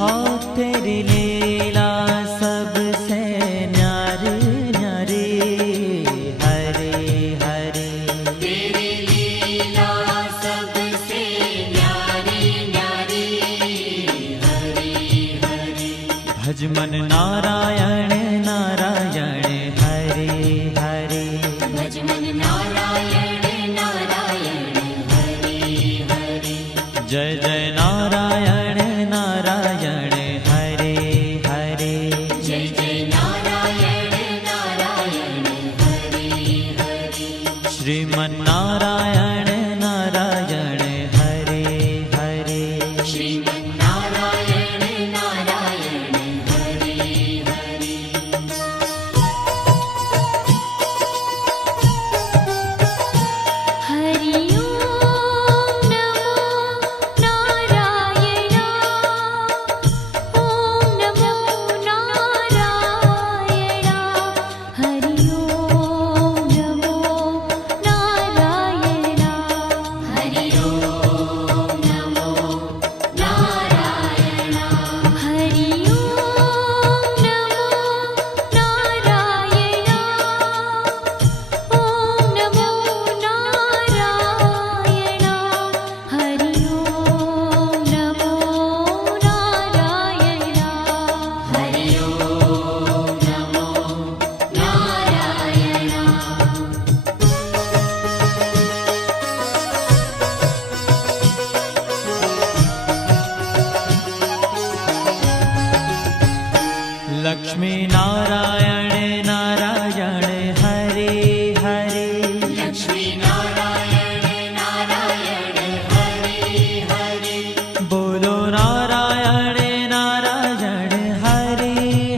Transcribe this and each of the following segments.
हाँ तेरी लीला सबसे न्यारी न्यारी, हरे हरे तेरी लीला सबसे न्यारी न्यारी, हरि हरि भज मन नारायण नारायण हरे हरे, भज मन नारायण नारायण हरि हरि, जय जय नारायण नारायण हरे हरे, जय जय नारायण नारायण हरि हरि, श्रीमन नारायण नारायण हरे हरे, श्रीमन नारायण नारायण हरि हरि। हरि ओम नमो नारायण, ओम नमो नारायण, हरि ओम नमो नारायण, हरि ओम नमो नारायण, हरि ओम नमो नारायण, ओम नमो नारायण, हरि ओम नमो नारायण, हरि ओम नमो नारायण। लक्ष्मी नारायण नारायण हरे हरे, लक्ष्मी नारायण नारायण हरि हरि, बोलो नारायण नारायण हरे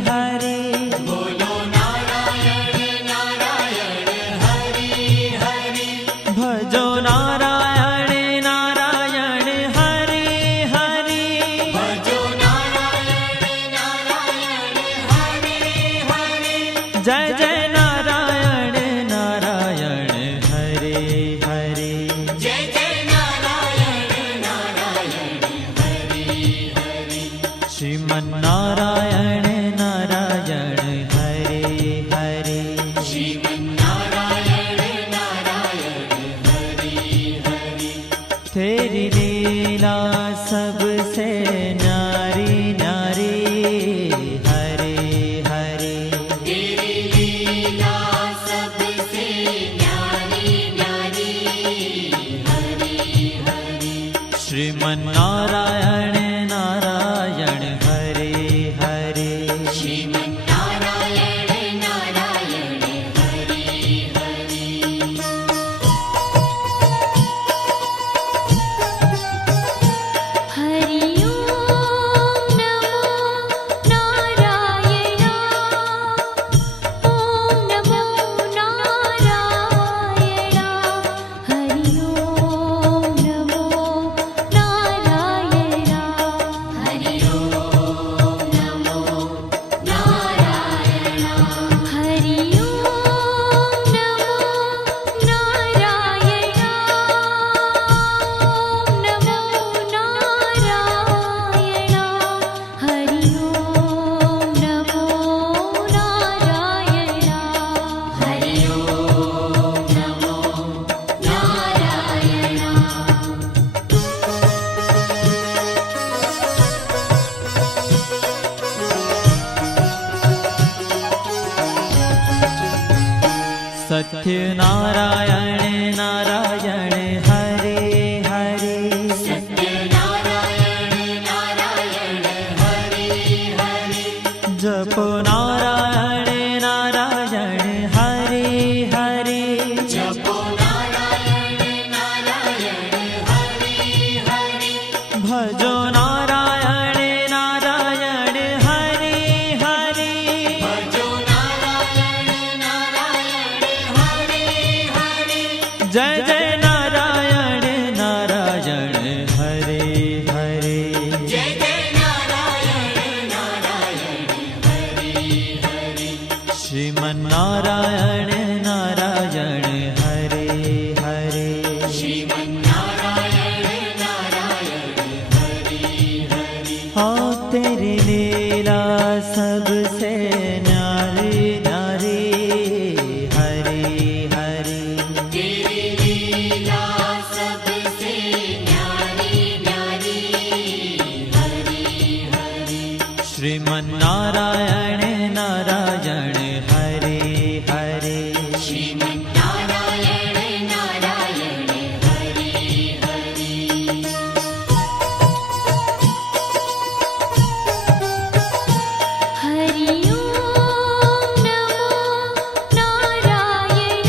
हरे, बोलो नारायण नारायण हरि हरि, भजो नारायण नारायण हरे हरे, भजो नारायण नारायण हरि हरि, जय जय नारायण नारायण हरे हरे, जय जय नारायण नारायण हरि हरि, श्रीमन नारायण नारायण हरे हरे, श्रीमन नारायण नारायण हरि हरि, तेरी लीला सबसे न्यारी न्यारी, हरे हरे, तेरी लीला सबसे न्यारी न्यारी, हरि हरि, श्रीमन नारायण नारायण हरे हरे, श्रीमन नारायण नारायण हरि हरि। हरि ओम नमो नारायण, ओम नमो नारायण, हरि ओम नमो नारायण, हरि ओम नमो नारायण, हरि ओम नमो नारायण, ओम नमो नारायण, हरि ओम नमो नारायण, हरि ओम नमो सत्य नारायण नारायण हरे हरे, सत्य नारायण नारायण हरि हरि, जपो नारायण नारायण हरे हरे, जपो नारायण नारायण हरि हरि, भजो नारायण नारायण हरे हरे, भजो नारायण नारायण हरि हरि, जय जय नारायण नारायण हरे हरे, जय जय नारायण नारायण हरि हरि, श्रीमन नारायण नारायण हरे हरे, श्रीमन नारायण नारायण हरि लीला सबसे न्यारी न्यारी हरि हरि तेरी लीला सबसे न्यारी न्यारी हरि हरि श्रीमन्नारायण नारायण हरि हरि श्रीमन्नारायण नारायण हरि हरि हरि ओम नमो नारायण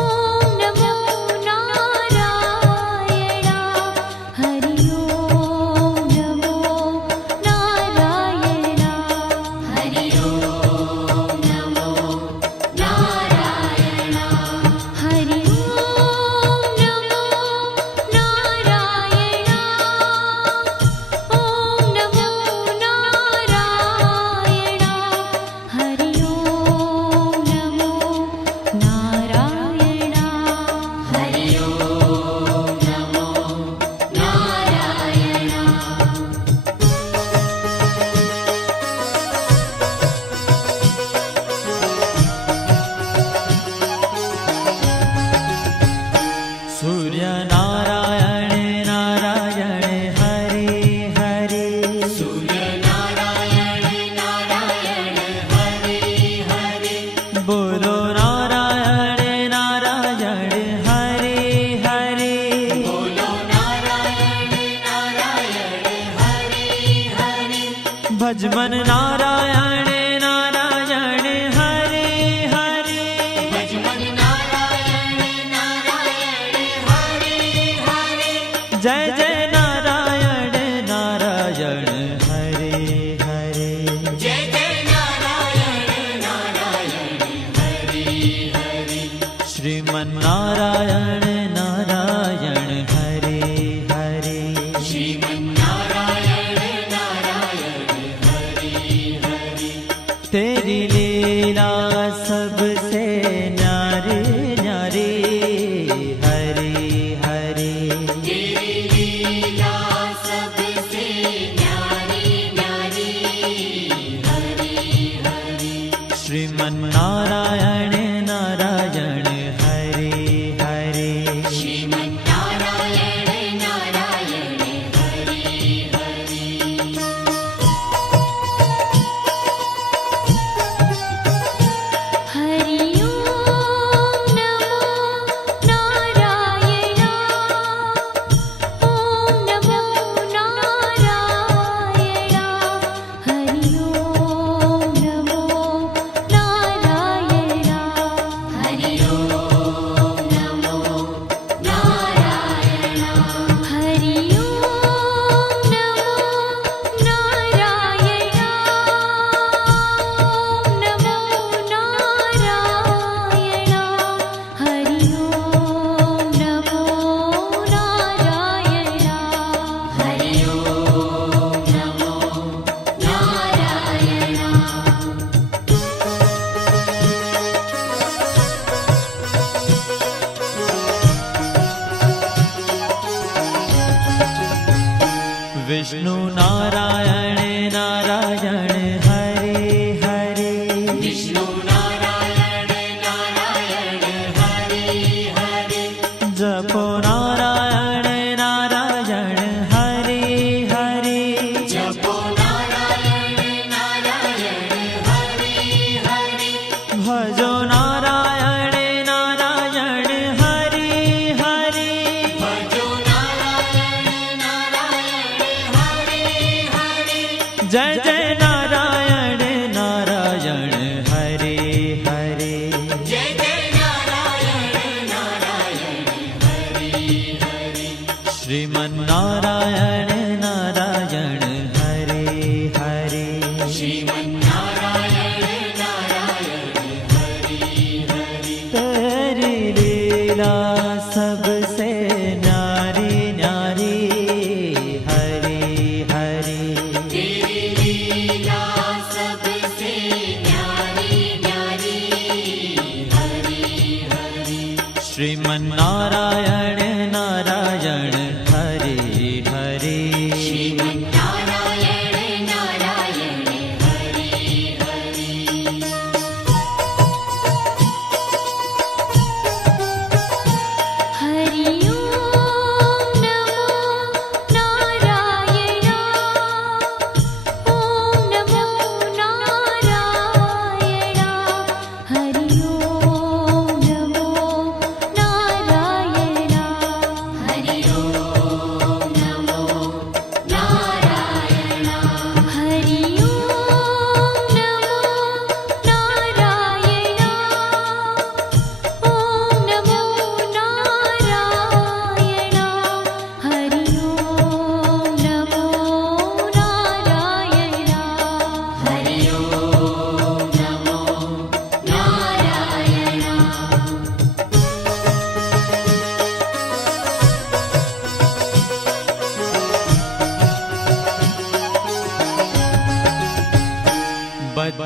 ओम नमो नारायण हरि ओम नमो नारायण हरि ओम नमो नारायण हरि ओम नमो नारायण ओम नमो नारायण हरि ओम नमो नारायण हरि ओम नमो नारायण सूर्य नारायण नारायण हरि हरि सूर्य नारायण नारायण हरि हरि बोलो नारायण नारायण हरि हरि बोलो नारायण नारायण हरि हरि भजमन नारायण नारायण हरि हरि भजमन नारायण नारायण हरि हरि जय जय नारायण नारायण हरि हरि जय जय नारायण नारायण हरि हरि श्रीमन्नारायण नारायण हरि हरि श्रीमन्नारायण नारायण हरि हरि तेरी लीला सबसे न्यारी न्यारी हरि हरि तेरी लीला सबसे न्यारी न्यारी हरि हरि श्रीमन्नारायण नारायण हरि हरि श्रीमन्नारायण नारायण हरि हरि हरि ओम नमो नारायण ओम नमो नारायण हरि ओम नमो नारायण हरि ओम नमो नारायण हरि ओम नमो नारायण ओम नमो नारायण हरि ओम नमो नारायण हरि ओम नमो नारायण विष्णु नारायण नारायण हरि हरि विष्णु नारायण नारायण हरि हरि जपो नारायण नारायण हरि हरि जपो नारायण नारायण हरि हरि भजो नारायण नारायण हरि हरि भजो नारायण नारायण हरि हरि जय जय नारायण नारायण हरि हरि जय जय नारायण नारायण हरि हरि श्रीमन्नारायण नारायण हरि हरि श्रीमन्नारायण नारायण हरि हरि तेरी लीला सबसे न्यारी न्यारी हरि हरि तेरी लीला सबसे न्यारी न्यारी हरि हरि श्रीमन्नारायण नारायण हरि हरि श्रीमन्नारायण नारायण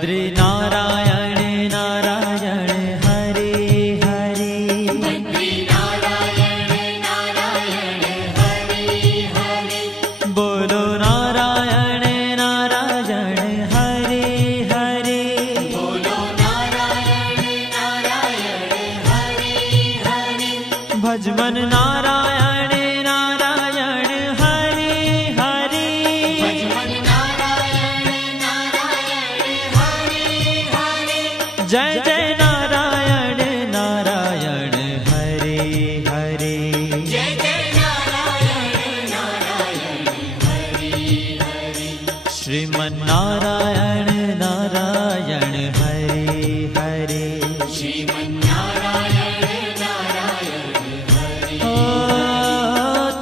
बद्री नारायण नारायण हरे हरे बद्री नारायण नारायण हरे हरे बोलो नारायण नारायण हरे हरे बोलो नारायण नारायण हरे हरे भजमन नारायण नारायण हरे हरे भजमन नारायण नारायण हरे हरे जय जय नारायण नारायण हरे हरे जय जय नारायण नारायण हरे हरे श्रीमन नारायण नारायण हरे हरे श्रीमन्नारायण नारायण हरे ओ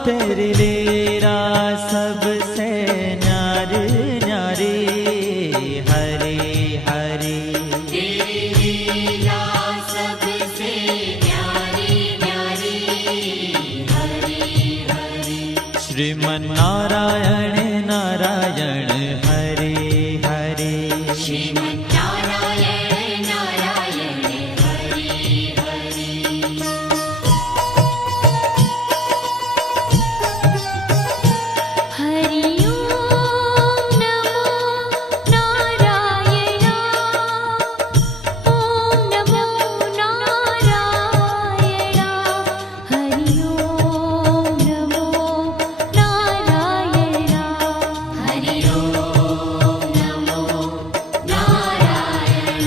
तेरी लीला सबसे न्यारी न्यारी हरे हरे तेरी लीला सबसे न्यारी न्यारी हरे हरे श्रीमन नारायण नारायण हरे हरे श्रीमन्नारायण नारायण हरे हरे हरि ओम नमो नारायण ओम नमो नारायण हरि ओम नमो नारायण हरि ओम नमो नारायण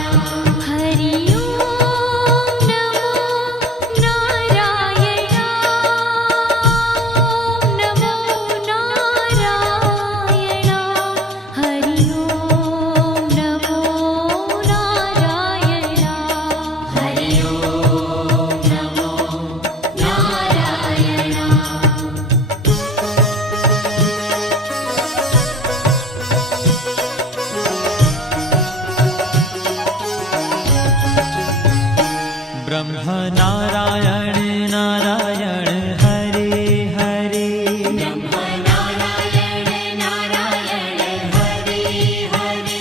हरि ओम नमो नारायण ओम नमो नारायण हरि ओम नमो नारायण हरि ओम नमो नारायण ब्रह्म नारायण नारायण हरे हरे ब्रह्म नारायण नारायण हरे हरे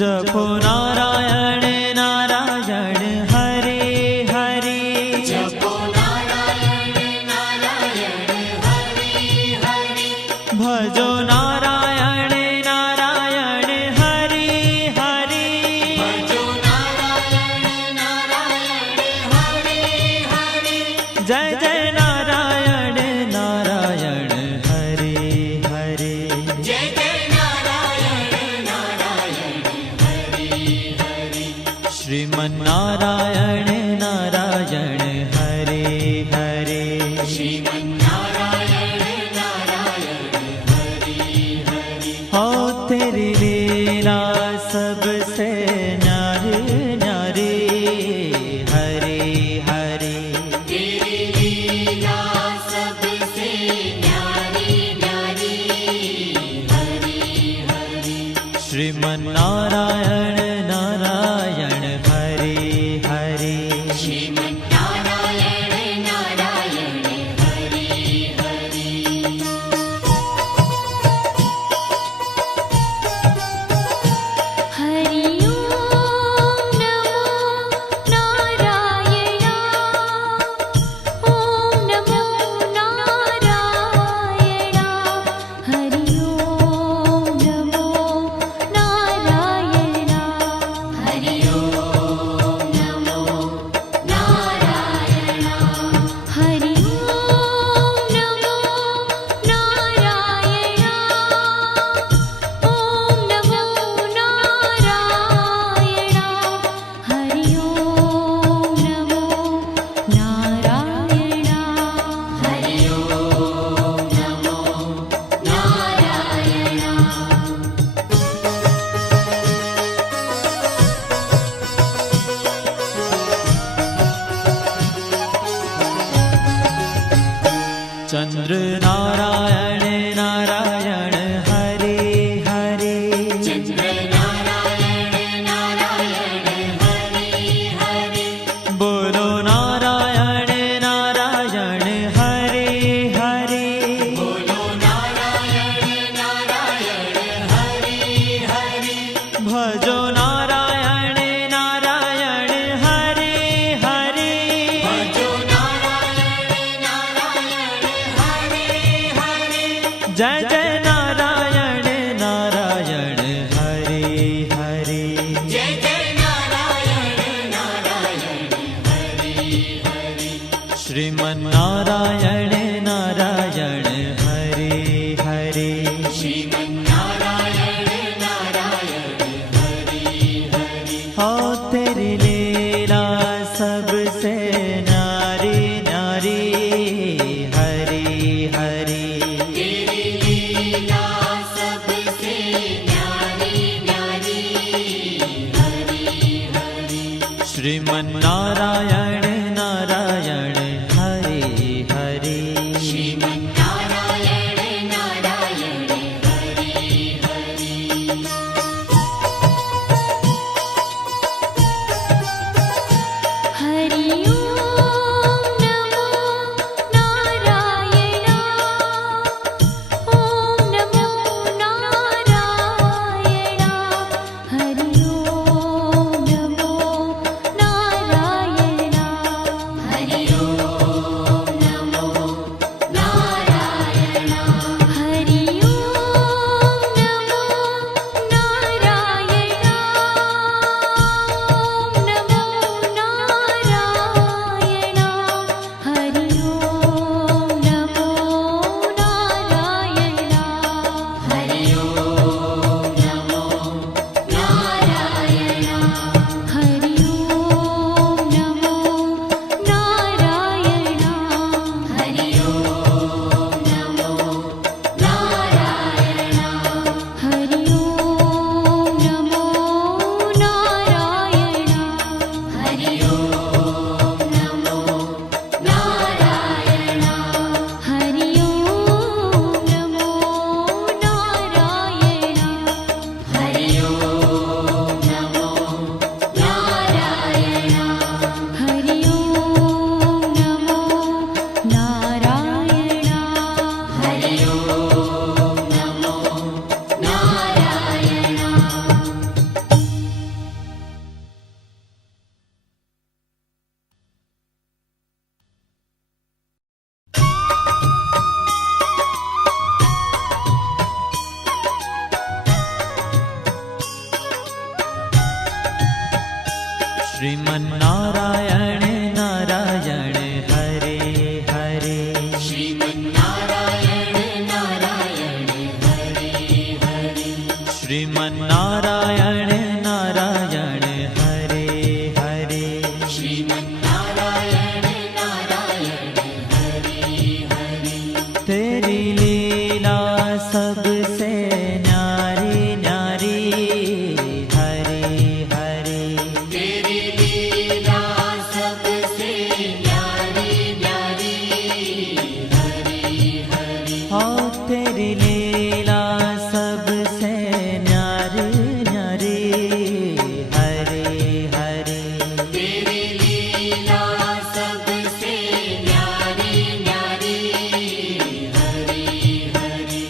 जपो नारायण नारायण हरे हरे जपो नारायण नारायण हरे हरे भजो नारायण नारायण हरे हरे भजो नारायण नारायण हरे हरे जय जय नारायण नारायण हरे हरे जय जय नारायण नारायण हरे हरे श्रीमन नारायण नारायण हरे हरे श्रीमन्नारायण नारायण हरे हरे हो तेरी लीला सबसे न्यारी न्यारी हरे हरे तेरी लीला सबसे न्यारी न्यारी हरे हरे श्रीमन नारायण नारायण हरे हरे श्रीमन्नारायण नारायण हरे हरे हरि ओम नमो नारायण ओम नमो नारायण हरि ओम नमो नारायण जय जय नारायण नारायण हरे हरे जय जय नारायण नारायण हरे हरे श्रीमन्नारायण नारायण हरे हरे श्रीमन्नारायण नारायण हरे हरे हो तेरी लीला सबसे न्यारी न्यारी हरे हरे तेरी लीला सबसे न्यारी न्यारी हरे हरे श्रीमन्नारायण नारायण हरे हरे श्रीमन्नारायण नारायण हरे हरे हरि ओम नमो नारायण ओम नमो नारायण हरि ओम नमो नारायण हरि ओम नमो नारायण हरि ओम नमो नारायण ओम नमो नारायण हरि ओम नमो नारायण हरि ओम नमो नारायण हरि ओम नमो नारायण हरि ओम नमो नारायण हरि ओम नमो नारायण हरि ओम नमो नारायण हरि ओम नमो नारायण हरि ओम नमो नारायण हरि ओम नमो नारायण हरि ओम नमो नारायण श्रीमन्नारायण नारायण हरे हरे श्रीमन्नारायण नारायण हरे हरे श्रीमन्नारायण नारायण हरे हरे श्रीमन्नारायण नारायण हरे हरे तेरी लीला सबसे न्यारी न्यारी हरे हरे तेरी लीला सबसे न्यारी न्यारी हरे हरे हो तेरी लीला सबसे न्यारी न्यारी हरे हरे तेरी लीला सबसे न्यारी न्यारी हरे हरे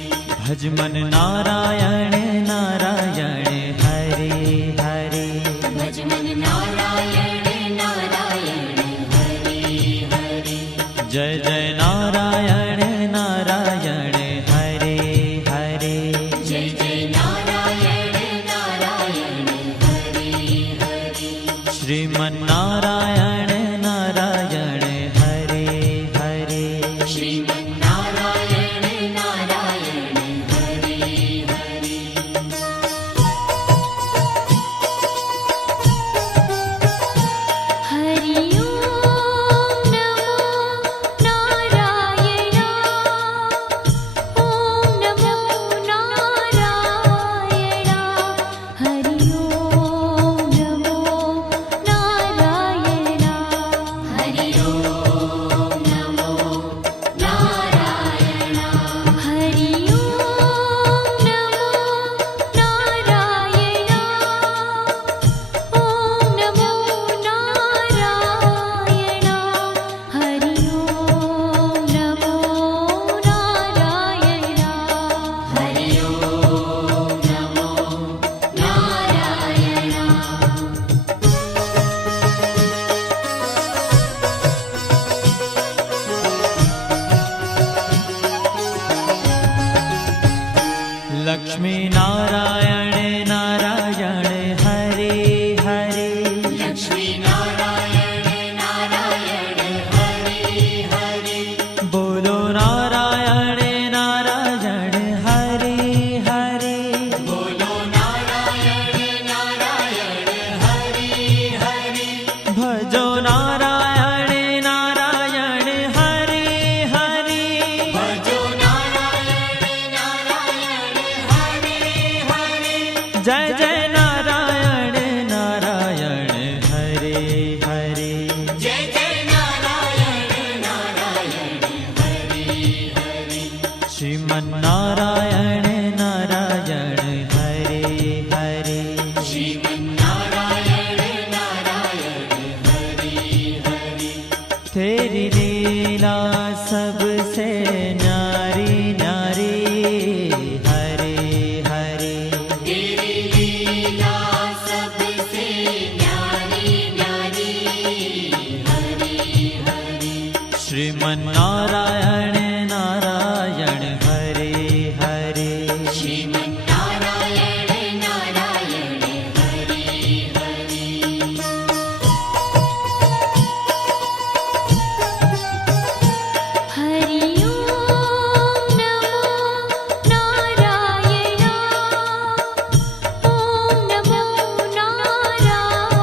भजमन नारायण नारायण हरे हरे भजमन नारायण नारायण हरे हरे जय जय नारायण नारायण हरे हरे जय जय नारायण नारायण हरे हरे श्रीमन्नारायण नारायण हरे हरे श्रीमन्नारायण नारायण हरे हरे लक्ष्मी नारायण नारायण हरे हरे लक्ष्मी नारायण नारायण हरे हरे बोलो नारायण नारायण हरे हरे बोलो नारायण नारायण हरे हरे भजो नारायण नारायण हरे हरे भजो नारायण नारायण हरे हरे जय जय नारायण नारायण हरे हरे जय जय नारायण नारायण हरे हरे श्रीमन नारायण नारायण हरे हरे श्रीमन्नारायण नारायण हरे हरे तेरी लीला सबसे न्यारी न्यारी हरे हरे तेरी लीला सबसे न्यारी न्यारी हरे हरे श्रीमन नारायण नारायण हरे हरे श्रीमन्नारायण नारायण हरे हरे हरि ओम नमो नारायण ओम नमो नारायण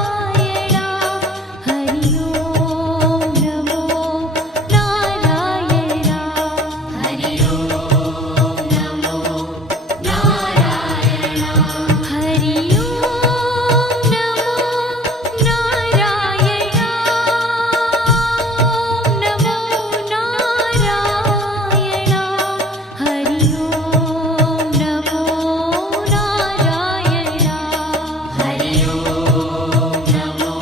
हरि ओम नमो नारायण हरि ओम नमो नारायण हरि ओम नमो नारायण ओम नमो नारायण हरि ओम नमो नारायण हरि ओम नमो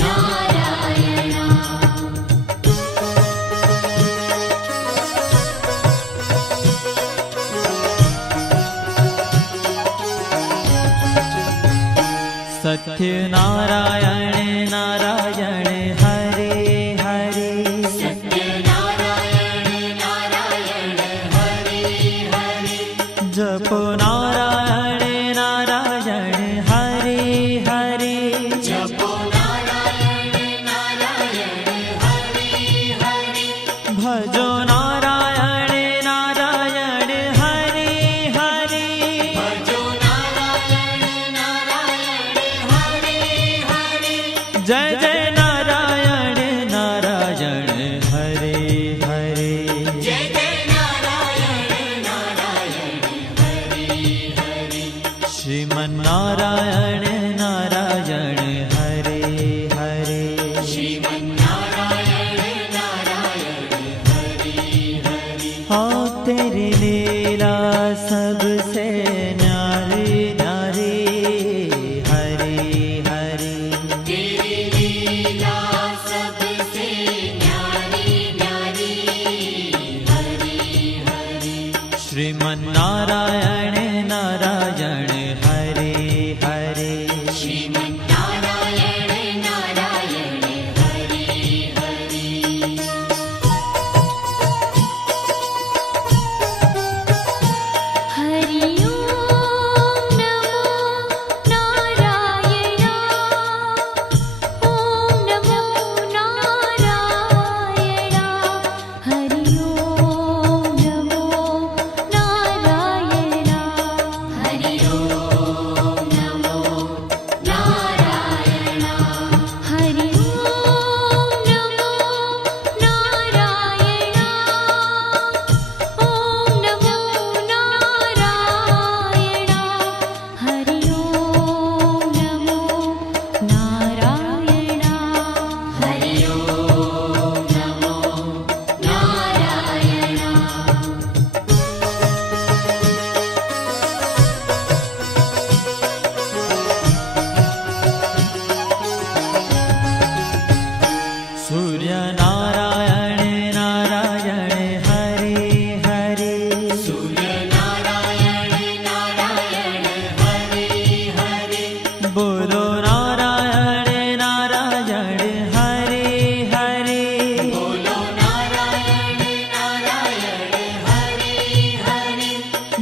नारायण सत्य नारायण नारायण हरे हरे सत्यनारायण नारायण हरे हरे जपो नारायण नारायण हरे हरे जपो नारायण नारायण हरे हरे भजो नारायण नारायण हरे हरे भजो नारायण नारायण हरे हरे जय जय नारायण नारायण हरे हरे जय जय नारायण नारायण हरे हरे श्रीमन नारायण नारायण हरे हरे श्रीमन्नारायण नारायण हरे हरे हाँ तेरी लीला सबसे न्यारी न्यारी हरे हरे तेरी लीला सबसे न्यारी न्यारी हरे हरे श्रीमन नारायण नारायण हरे हरे श्रीमन्नारायण नारायण हरे हरे हरि ओम नमो नारायण ओम नमो नारायण हरि ओम नमो नारायण हरि ओम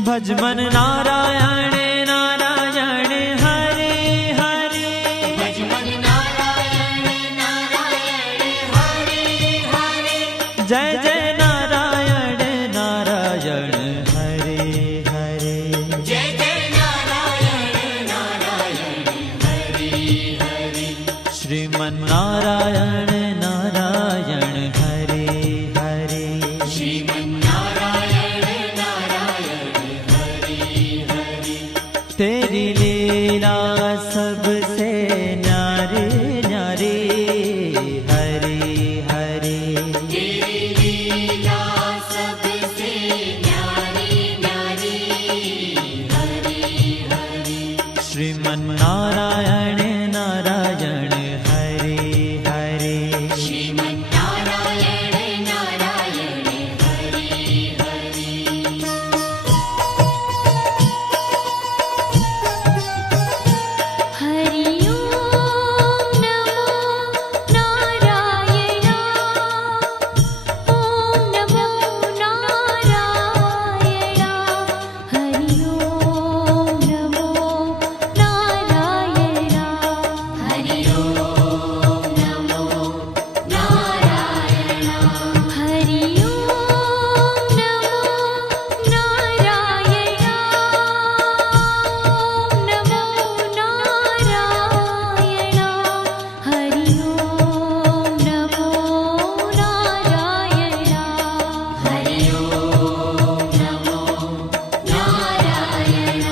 ભજ મન નારાયણ નારાયણ હરે હરે ભજમન નારાયણ નારાયણ હરે હરે જય જય નારાયણ નારાયણ હરે હરે જય જય નારાયણ નારાયણ હરે હરે શ્રીમન નારાયણ નારાયણ હરે હરે શ્રીમન નારાયણ નારાયણ હરે હરે तेरी लीला सबसे न्यारी न्यारी हरे हरे तेरी लीला सबसे न्यारी न्यारी हरे हरे श्रीमन नारायण नारायण हरे हरे श्रीमन नारायण नारायण हरे हरे हरि ओम नमो नारायण ओम नमो नारायण हरि ओम नमो नारायण हरि ओम नमो नारायण हरि ओम नमो नारायण ओम नमो नारायण हरि ओम नमो नारायण हरि ओम नमो नारायण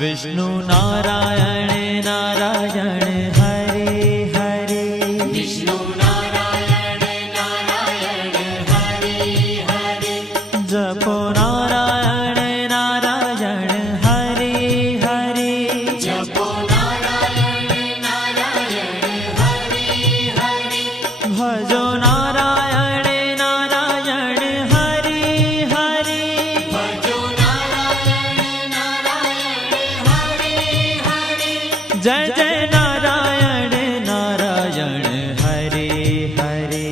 विष्णु नारायण नारायण हरे हरे विष्णु नारायण नारायण हरे हरे जपो नारायण नारायण हरे हरे जपो नारायण नारायण हरे हरे भजो नारायण नारायण हरे हरे भजो नारायण नारायण हरे हरे जय जय नारायण नारायण हरे हरे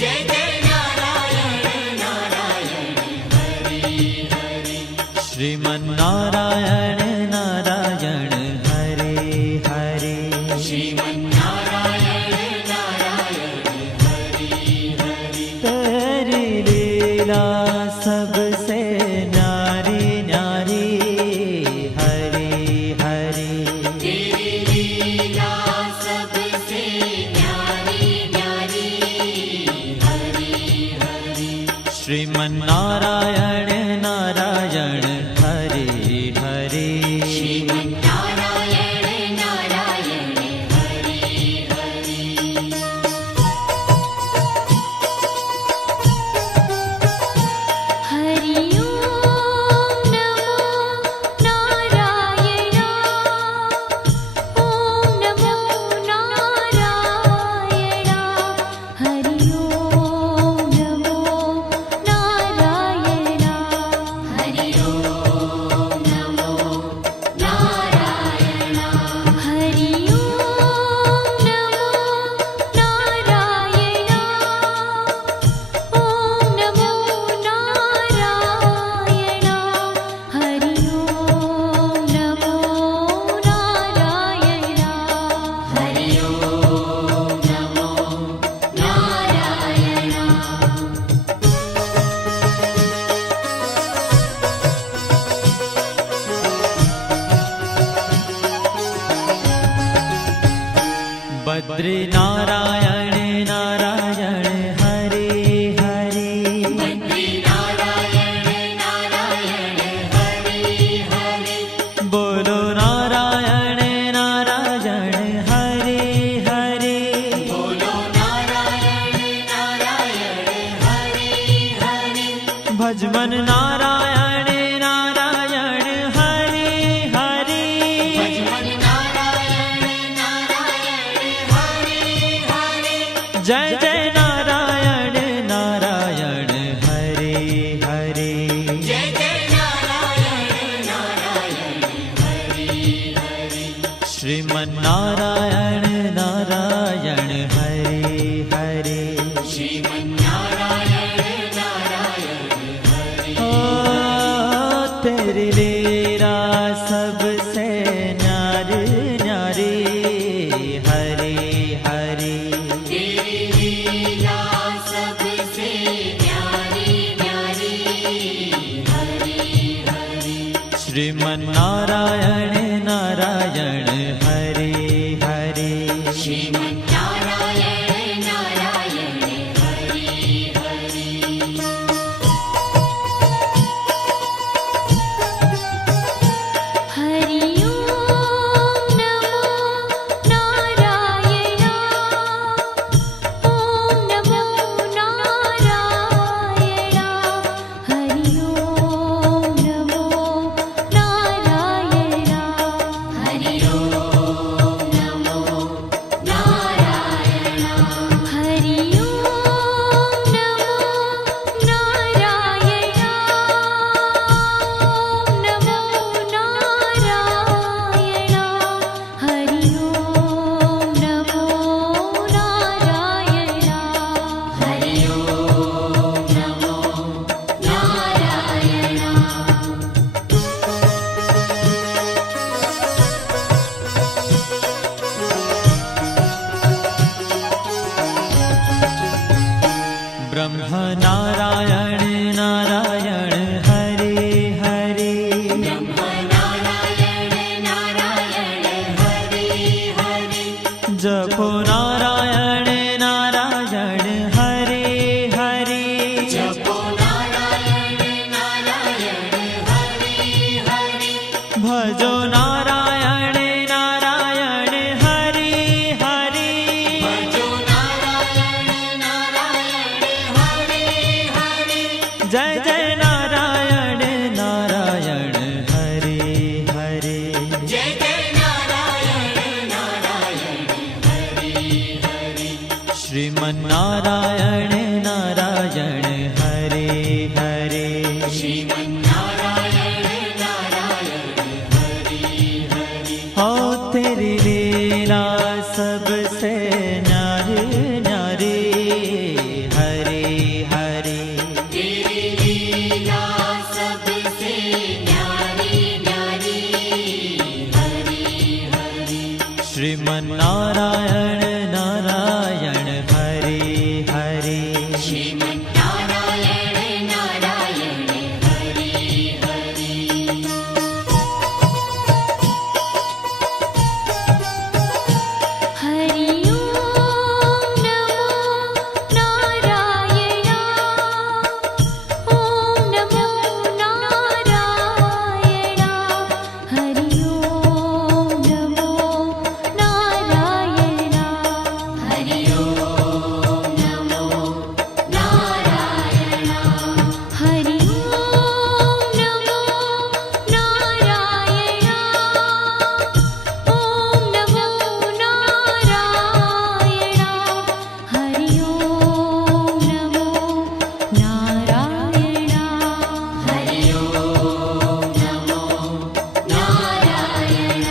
जय जय नारायण नारायण हरे हरे श्रीमन नारायण नारायण हरे हरे श्रीमन नारायण नारायण हरे हरे तेरी लीला सबसे न्यारी न्यारी हरे हरे तेरी लीला सबसे न्यारी न्यारी हरे हरे श्रीमन नारायण नारायण हरे हरे श्रीमन नारायण नारायण हरे हरे हरि ओम नमो नारायण ओम नमो नारायण हरि ओम नमो नारायण हरि ओम नमो नारायण हरि ओम नमो नारायण ओम नमो नारायण हरि ओम नमो नारायण हरि ओम नमो नारायण बद्री नारायण नारायण हरे हरे बद्री नारायण नारायण हरे हरे बोलो नारायण नारायण हरे हरे बोलो नारायण नारायण हरे हरे भज मन नारायण नारायण हरे हरे भजमन नारायण नारायण हरे हरे जय जय नारायण नारायण हरे हरे जय जय नारायण नारायण हरे हरे श्रीमन नारायण नारायण हरे हरे श्रीमन्नारायण नारायण हरे ओ तेरी लीला सबसे न्यारी न्यारी हरे हरे तेरी लीला सबसे न्यारी न्यारी हरे हरे श्रीमन्नारायण नारायण हरे हरे श्रीमन्नारायण नारायण हरे हरे हरि ओम नमो नारायण ओम नमो नारायण हरि ओम नमो नारायण हरि ओम नमो नारायण हरि ओम नमो नारायण ओम नमो नारायण हरि ओम नमो नारायण हरि ओम नमो नारायण ब्रह्म नारायण नारायण हरे हरे नारायण नारायण हरे हरे जपो नारायण नारायण हरे हरे जपो नारायण नारायण हरे हरे भजो नारायण नारायण हरे हरे भजो नारायण नारायण हरे हरे जय जय नारायण नारायण हरे हरे जय जय नारायण नारायण हरे हरे श्रीमन्नारायण नारायण हरे हरे श्रीमन्नारायण नारायण हरे हरे हो तेरी लीला सबसे न्यारी न्यारी हरे हरे तेरी लीला सबसे न्यारी न्यारी हरे हरे श्रीमन्नारायण नारायण हरे हरे श्रीमन्नारायण नारायण हरे हरे हरि ओम नमो नारायण ओम नमो नारायण हरि ओम नमो नारायण हरि ओम नमो नारायण हरि ओम नमो नारायण ओम नमो नारायण हरि ओम नमो नारायण हरि ओम नमो नारायण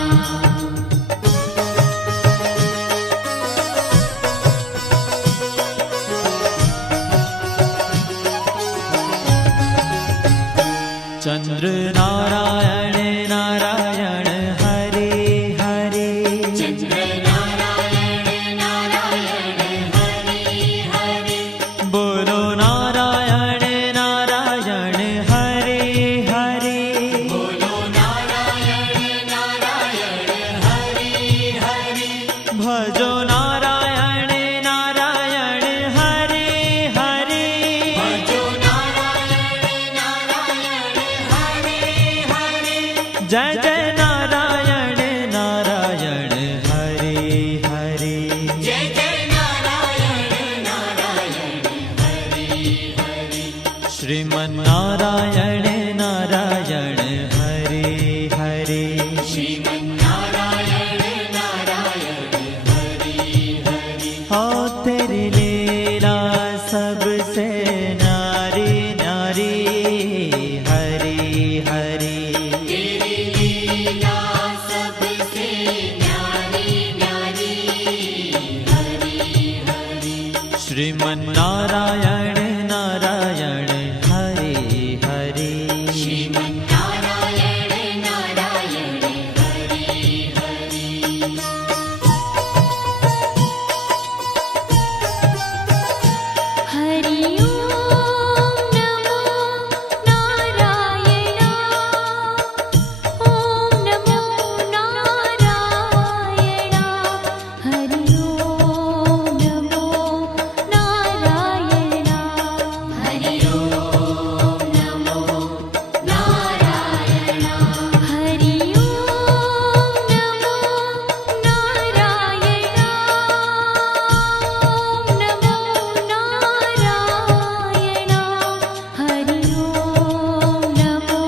चंद्र नारायण नारायण हरे हरे चंद्र नारायण नारायण हरे हरे बोलो नारायण नारायण हरे हरे बोलो नारायण नारायण हरे हरे भजो नारायण नारायण हरे हरे भजो नारायण नारायण हरे हरे जय जय नारायण नारायण हरे हरे जय जय नारायण नारायण हरे हरे श्रीमन्नारायण नारायण हरे हरे श्रीमन्नारायण नारायण हरे श्रीमन्नारायण नारायण हरे हरे श्रीमन्नारायण नारायण हरे हरे हरि ओम नमो नारायण ओम नमो नारायण हरि ओम नमो नारायण हरि ओम नमो नारायण हरि ओम नमो नारायण ओम नमो नारायण हरि ओम नमो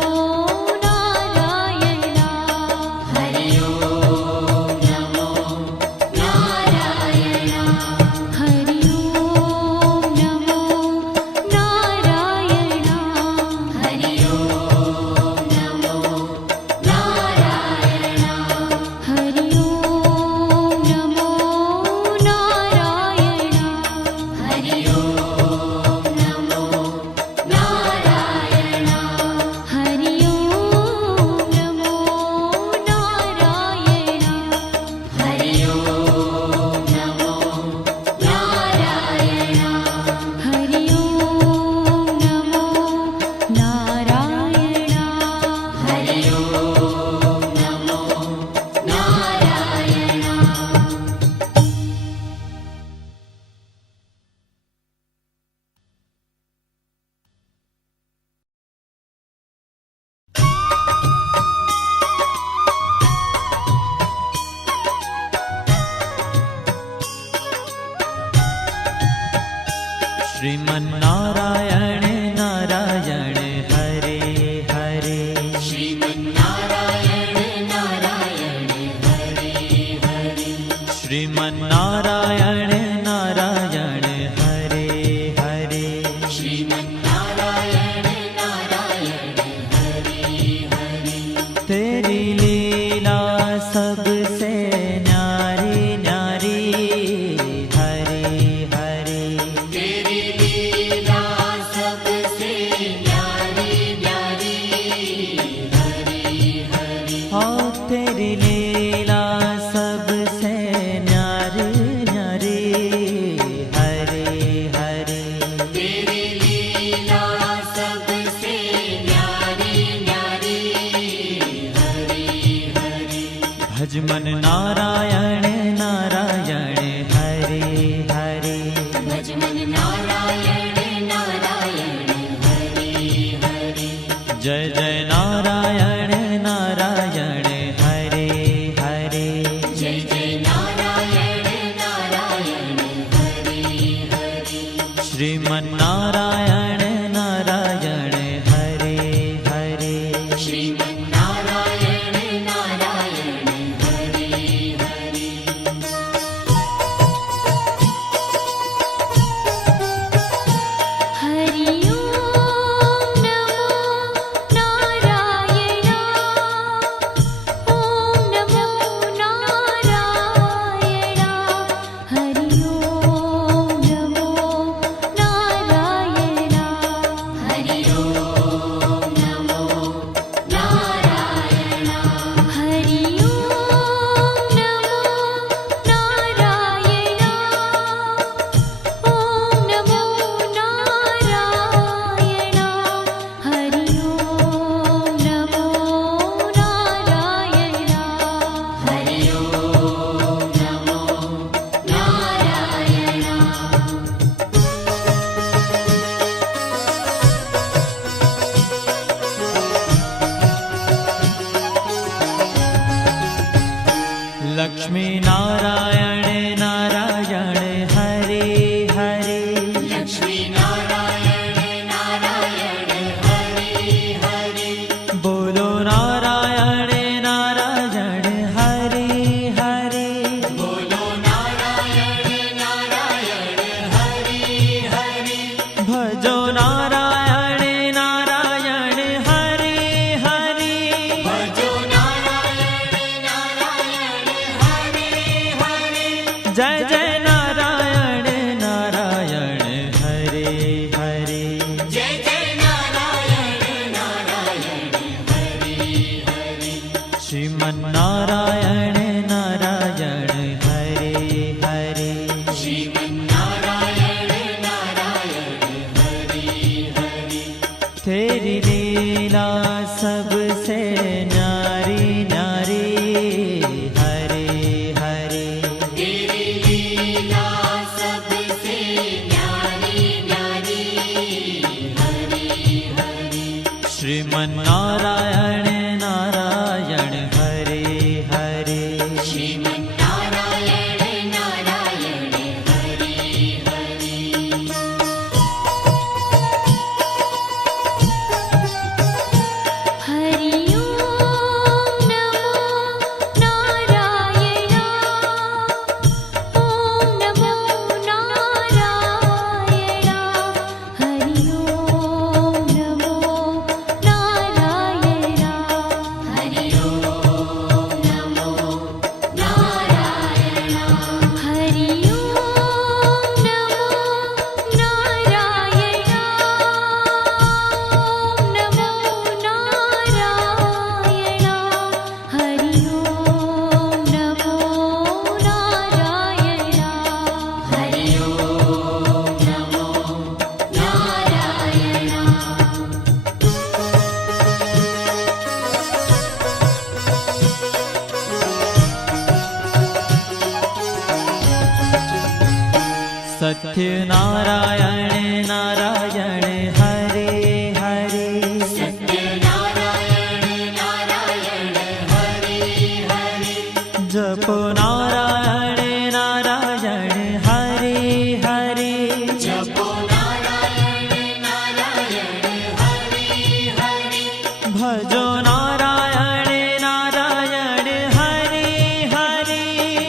नारायण हरि ओम नमो नारायण हरि ओम नमो नारायण हरि ओम नमो नारायण हरि ओम नमो नारायण हरि ओम नमो नारायण हरि ओम नमो नारायण हरि ओम नमो नारायण हरि ओम नमो नारायण हरि ओम नमो नारायण श्रीमन्नारायण नारायण हरे हरे श्रीमन्नारायण नारायण हरे हरे श्रीमन्नारायण नारायण हरे हरे श्रीमन्नारायण नारायण हरे हरे तेरी लीला सबसे न्यारी न्यारी हरे हरे तेरी लीला सबसे न्यारी न्यारी हरे हरे ओ तेरी लीला सबसे न्यारी न्यारी हरे हरे तेरी लीला सबसे न्यारी न्यारी हरे हरे भज मन नारायण नारायण हरे हरे भजमन नारायण नारायण हरे हरे जय जय नारायण नारायण हरे हरे जय जय नारायण नारायण हरे हरे श्रीमन्नारायण नारायण हरे हरे श्रीमन्नारायण नारायण हरे हरे हरि ओम नमो नारायण ओम नमो नारायण हरि ओम नमो नारायण हरि ओम नमो नारायण हरि ओम नमो नारायण ओम नमो नारायण हरि ओम नमो नारायण हरि ओम नमो नारायण लक्ष्मी नारायण नारायण हरे हरे लक्ष्मी नारायण नारायण हरे हरे बोलो नारायण नारायण हरे हरे बोलो नारायण नारायण हरे हरे भजो नारायण नारायण हरे हरे भजो नारायण नारायण हरे हरे जय जय नारायण नारायण सत्यनारायण नारायण हरे हरे सत्यनारायण नारायण हरे हरे जपो नारायण नारायण हरे हरे जपो नारायण नारायण हरे हरे भजो नारायण नारायण हरे हरे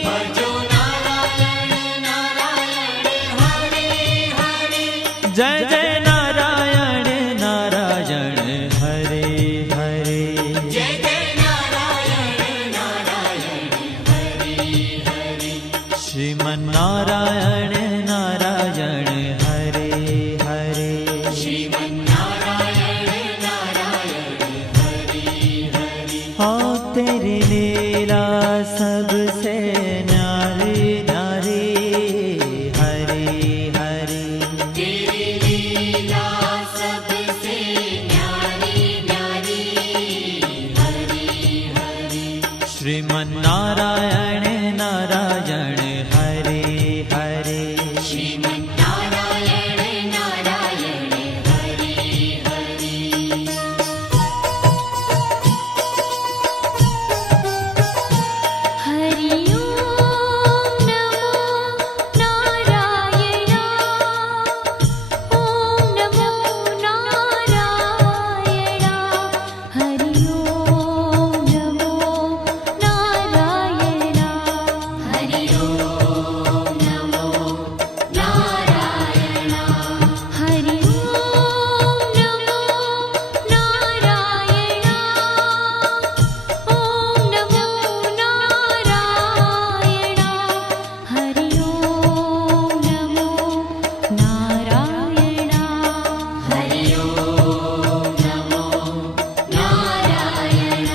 भजो नारायण नारायण हरे हरे जय जय नारायण नारायण हरे हरे जय जय नारायण नारायण हरे हरे श्रीमन्नारायण नारायण हरे हरे श्रीमन्नारायण नारायण हरे हरे हाँ तेरी लीला सबसे न्यारी न्यारी हरे हरे तेरी लीला सबसे न्यारी न्यारी हरे हरे श्रीमन्नारायण नारायण हरे हरे श्रीमन्नारायण नारायण हरे हरे हरि ओम नमो नारायण ओम नमो नारायण हरि ओम नमो नारायण हरि ओम नमो नारायण हरि ओम नमो नारायण ओम नमो नारायण हरि ओम नमो नारायण हरि ओम नमो नारायण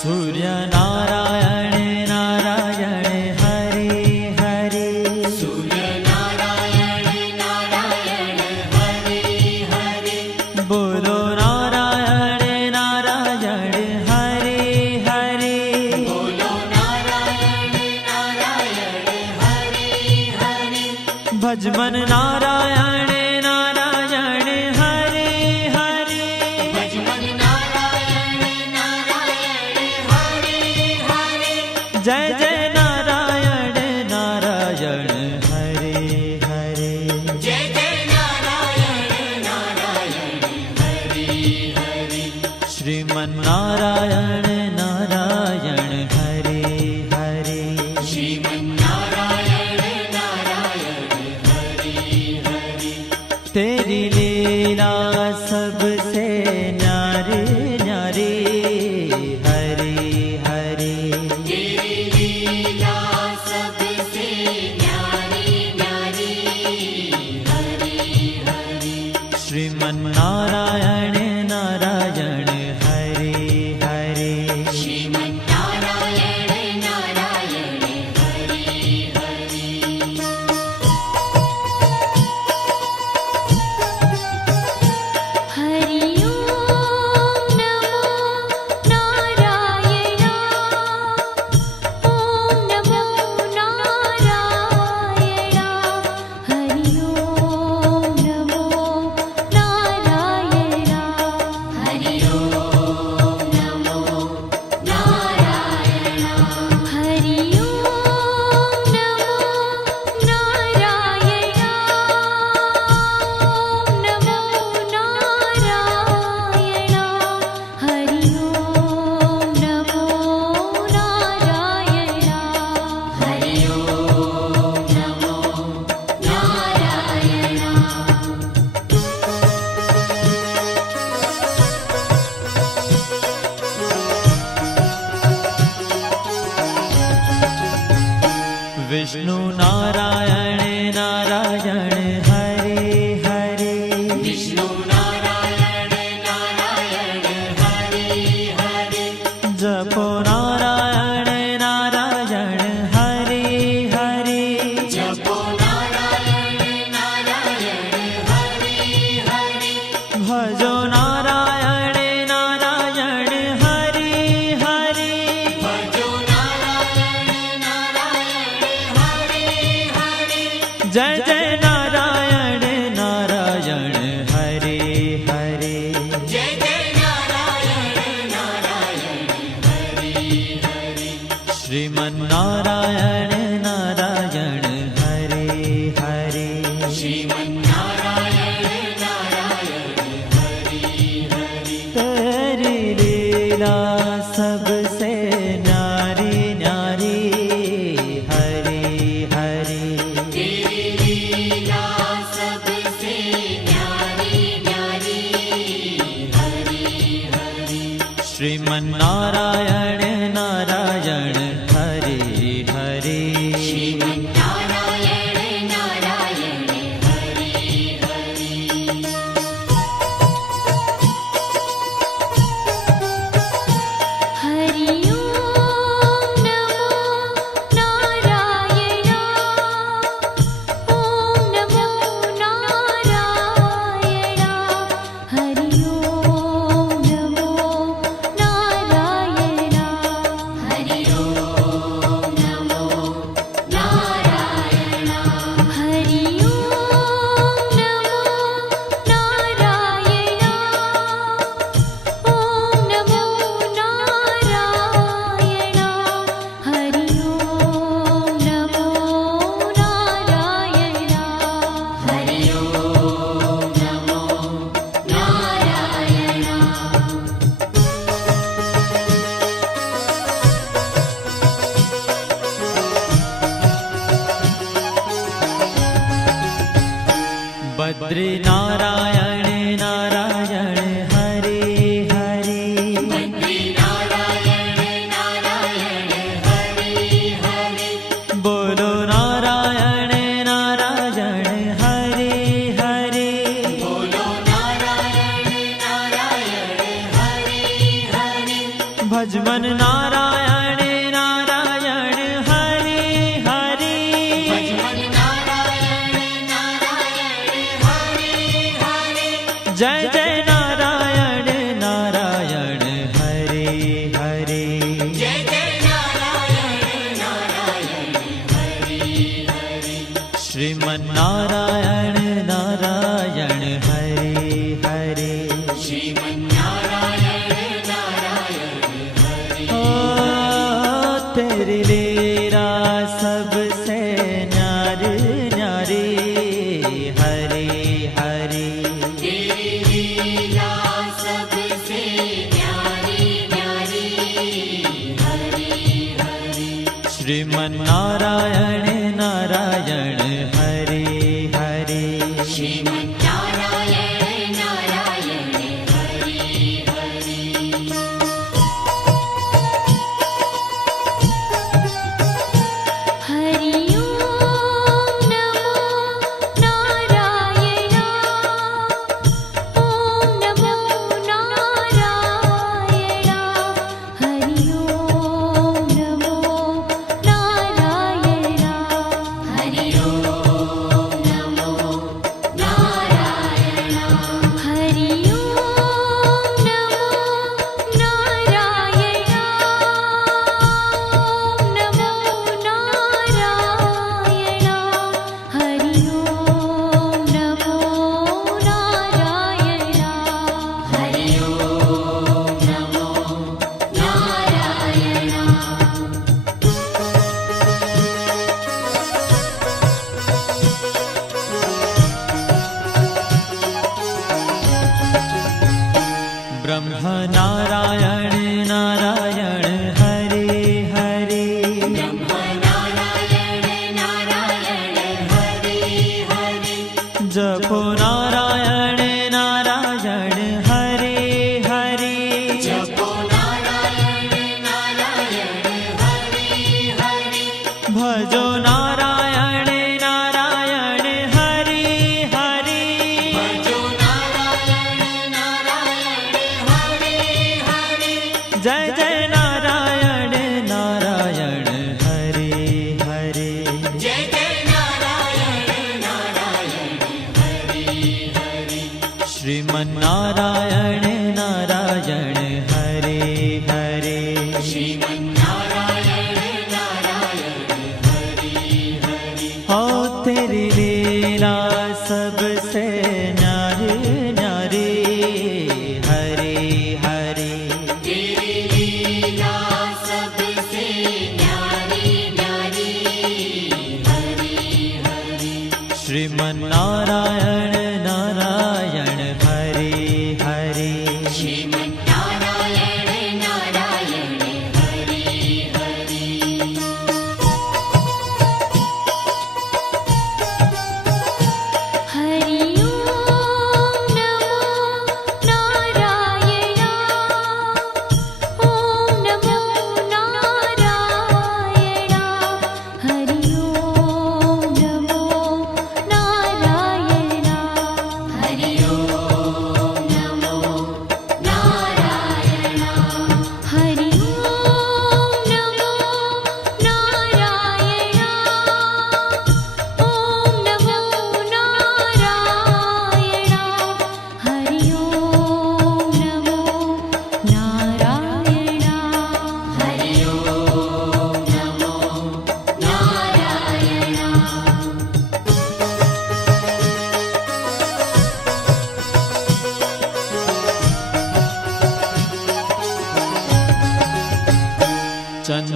सूर्य नारायण नारायण हरे हरे सूर्य नारायण नारायण हरे हरे बोलो नारायण नारायण हरे हरे बोलो नारायण नारायण हरे हरे भजमन नारायण नारायण हरे हरे भजमन नारायण नारायण हरे हरे जय जय नारायण नारायण हरे हरे जय जय नारायण नारायण हरे हरे श्रीमन्नारायण नारायण हरे हरे श्रीमन्नारायण नारायण हरे हरे तेरी लीला सबसे न्यारी न्यारी हरे हरे तेरी लीला सबसे न्यारी न्यारी हरे हरे श्रीमन्नारायण नारायण हरे हरे श्रीमन्नारायण नारायण हरे हरे हरि ओम नमो नारायण ओम नमो नारायण हरि ओम नमो नारायण हरि ओम नमो नारायण हरि ओम नमो नारायण ओम नमो नारायण हरि ओम नमो नारायण हरि ओम नमो नारायण विष्णु नारायण नारायण हरे हरे विष्णु नारायण नारायण हरे हरे जपो नारायण नारायण हरे हरे जपो नारायण नारायण हरे हरे भजो नारायण नारायण हरे हरे जय जय नारायण नारायण हरि हरि श्रीमन्नारायण नारायण हरे हरे श्रीमन्नारायण नारायण हरि हरि तेरी लीला सबसे न्यारी न्यारी हरे हरे तेरी लीला सबसे न्यारी न्यारी हरि हरि श्रीमन्नारायण नारायण हरे हरे श्रीमन्नारायण नारायण हरि हरि हरि ओम नमो नारायण ओम नमो नारायण हरि ओम नमो नारायण हरि ओम नमो नारायण हरि ओम नमो नारायण ओम नमो नारायण हरि ओम नमो नारायण हरि ओम नमो नारायण बद्री नारायण नारायण हरे हरे बद्री नारायण नारायण हरि हरि बोलो नारायण नारायण हरे हरे बोलो नारायण नारायण हरि हरि भजमन नारायण नारायण हरे हरे भजमन नारायण नारायण हरि हरि जय जय नारायण नारायण हरे हरे जय जय नारायण नारायण हरि हरि श्रीमन्नारायण नारायण हरे हरे श्रीमन्नारायण नारायण हरि ओ तेरी लीला सबसे न्यारी न्यारी हरे हरे तेरी लीला सबसे न्यारी न्यारी हरि हरि श्रीमन्नारायण नारायण हरे हरे श्रीमन्नारायण नारायण हरि हरि हरि ओम नमो नारायण ओम नमो नारायण हरि ओम नमो नारायण हरि ओम नमो नारायण हरि ओम नमो नारायण ओम नमो नारायण हरि ओम नमो नारायण हरि ओम नमो नारायण ब्रह्म नारायण नारायण हरे हरे ब्रह्म नारायण नारायण हरि हरि जपो नारायण नारायण हरे हरे जपो नारायण नारायण हरि हरि भजो नारायण नारायण हरे हरे भजो नारायण नारायण हरि हरि जय जय नारायण नारायण हरे हरे जय जय नारायण नारायण हरि हरि श्रीमन्नारायण नारायण हरे हरे श्रीमन्नारायण नारायण हरि हरि हो तेरी लीला सबसे न्यारी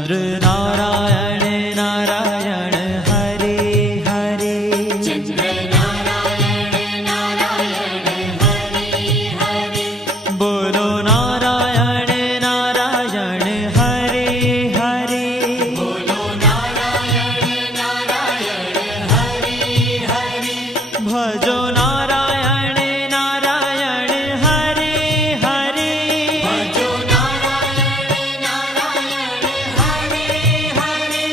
चंद्र नारायण नारायण हरे हरे चंद्र नारायण नारायण हरे हरे बोलो नारायण नारायण हरे हरे बोलो नारायण नारायण हरे हरे भजो नारायण नारायण हरे हरे भजो नारायण नारायण हरे हरे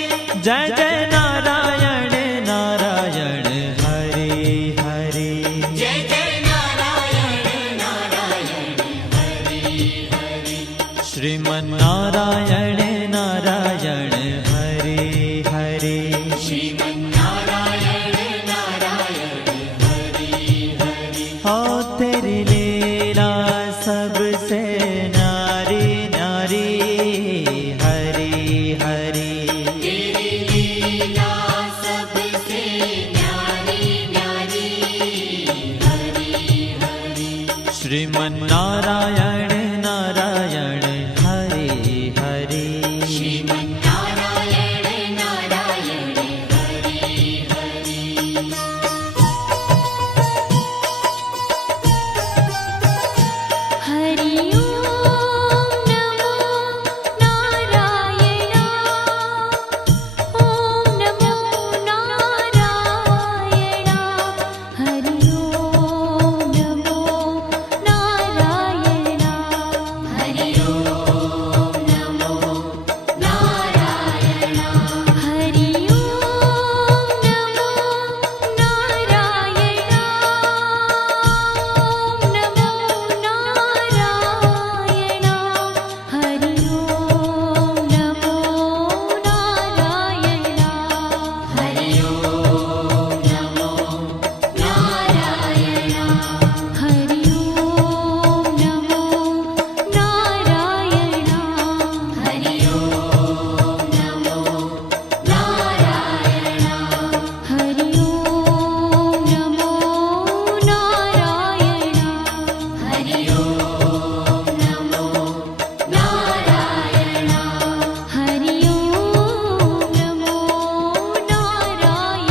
जय जय नारायण नारायण हरे हरे जय जय नारायण नारायण हरे हरे श्रीमन्नारायण नारायण हरे हरे श्रीमन्नारायण नारायण हरे हरे हो तेरी लीला सबसे न्यारी न्यारी हरे हरे तेरी लीला सबसे न्यारी न्यारी हरे हरे श्रीमन्नारायण नारायण हरे हरे श्रीमन्नारायण नारायण हरे हरे हरि ओम नमो नारायण ओम नमो नारायण हरि ओम नमो नारायण हरि ओम नमो नारायण हरि ओम नमो नारायण ओम नमो नारायण हरि ओम नमो नारायण हरि ओम नमो नारायण हरि ओम नमो नारायण हरि ओम नमो नारायण हरि ओम नमो नारायण हरि ओम नमो नारायण हरि ओम नमो नारायण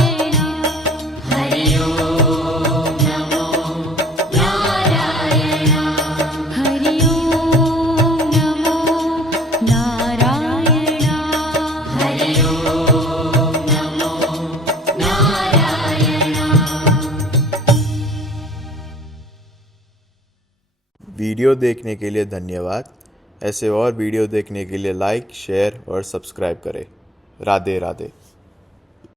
हरि ओम नमो नारायण हरि ओम नमो नारायण हरि ओम नमो नारायण वीडियो देखने के लिए धन्यवाद। ऐसे और वीडियो देखने के लिए लाइक, शेयर और सब्सक्राइब करें। राधे राधे।